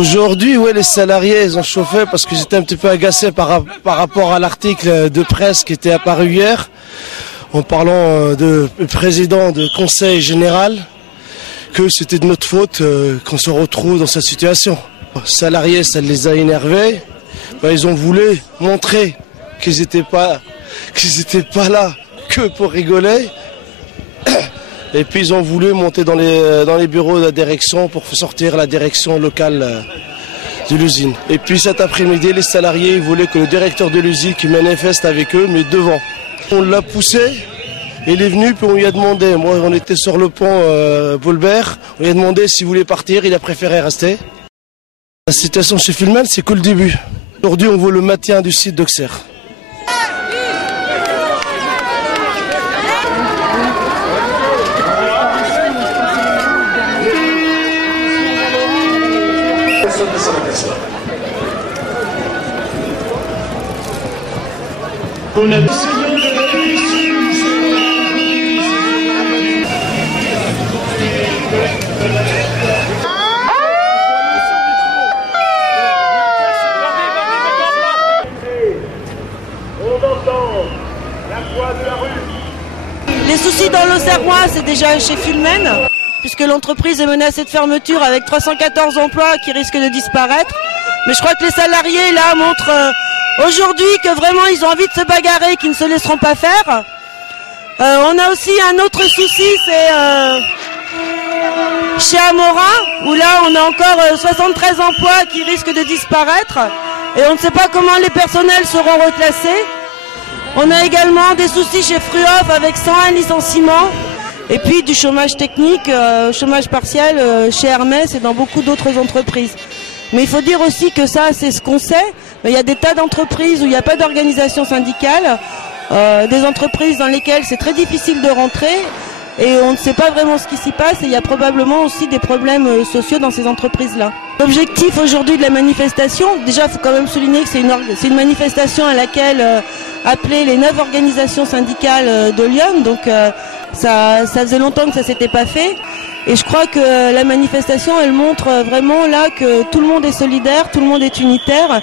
Aujourd'hui, ouais, les salariés, ils ont chauffé parce que j'étais un petit peu agacé par rapport à l'article de presse qui était apparu hier, en parlant de président de conseil général, que c'était de notre faute qu'on se retrouve dans cette situation. Les salariés, ça les a énervés. Ils ont voulu montrer qu'ils n'étaient pas là que pour rigoler. Et puis ils ont voulu monter dans les bureaux de la direction pour sortir la direction locale de l'usine. Et puis cet après-midi, les salariés voulaient que le directeur de l'usine qui manifeste avec eux, mais devant. On l'a poussé, il est venu, puis on lui a demandé, moi on était sur le pont Boulbert, on lui a demandé s'il voulait partir, il a préféré rester. La situation chez Filman, c'est que le début. Aujourd'hui, on veut le maintien du site d'Auxerre. Les soucis dans l'Auxerrois, c'est déjà chez Fulmen, puisque l'entreprise est menacée de fermeture avec 314 emplois qui risquent de disparaître. Mais je crois que les salariés là montrent aujourd'hui que vraiment ils ont envie de se bagarrer, qu'ils ne se laisseront pas faire. On a aussi un autre souci, c'est chez Amora, où là on a encore 73 emplois qui risquent de disparaître et on ne sait pas comment les personnels seront reclassés. On a également des soucis chez Fruoff avec 101 licenciements et puis du chômage technique, chômage partiel chez Hermès et dans beaucoup d'autres entreprises. Mais il faut dire aussi que ça, c'est ce qu'on sait. Mais il y a des tas d'entreprises où il n'y a pas d'organisation syndicale, des entreprises dans lesquelles c'est très difficile de rentrer et on ne sait pas vraiment ce qui s'y passe et il y a probablement aussi des problèmes sociaux dans ces entreprises-là. L'objectif aujourd'hui de la manifestation, déjà il faut quand même souligner que c'est une manifestation à laquelle appelaient les 9 organisations syndicales de Lyon, donc ça faisait longtemps que ça s'était pas fait. Et je crois que la manifestation, elle montre vraiment là que tout le monde est solidaire, tout le monde est unitaire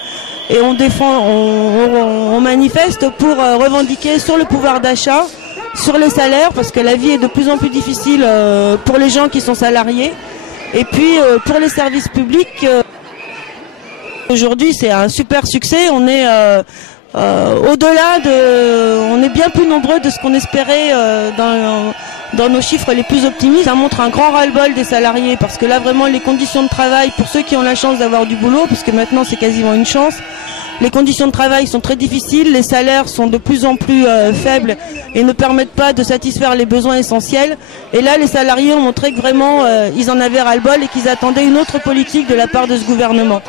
et on manifeste pour revendiquer sur le pouvoir d'achat, sur les salaires, parce que la vie est de plus en plus difficile pour les gens qui sont salariés. Et puis pour les services publics, aujourd'hui c'est un super succès. On est au-delà on est bien plus nombreux de ce qu'on espérait dans nos chiffres les plus optimistes. Ça montre un grand ras-le-bol des salariés parce que là vraiment les conditions de travail pour ceux qui ont la chance d'avoir du boulot, puisque maintenant c'est quasiment une chance, les conditions de travail sont très difficiles, les salaires sont de plus en plus faibles et ne permettent pas de satisfaire les besoins essentiels. Et là les salariés ont montré que vraiment ils en avaient ras-le-bol et qu'ils attendaient une autre politique de la part de ce gouvernement.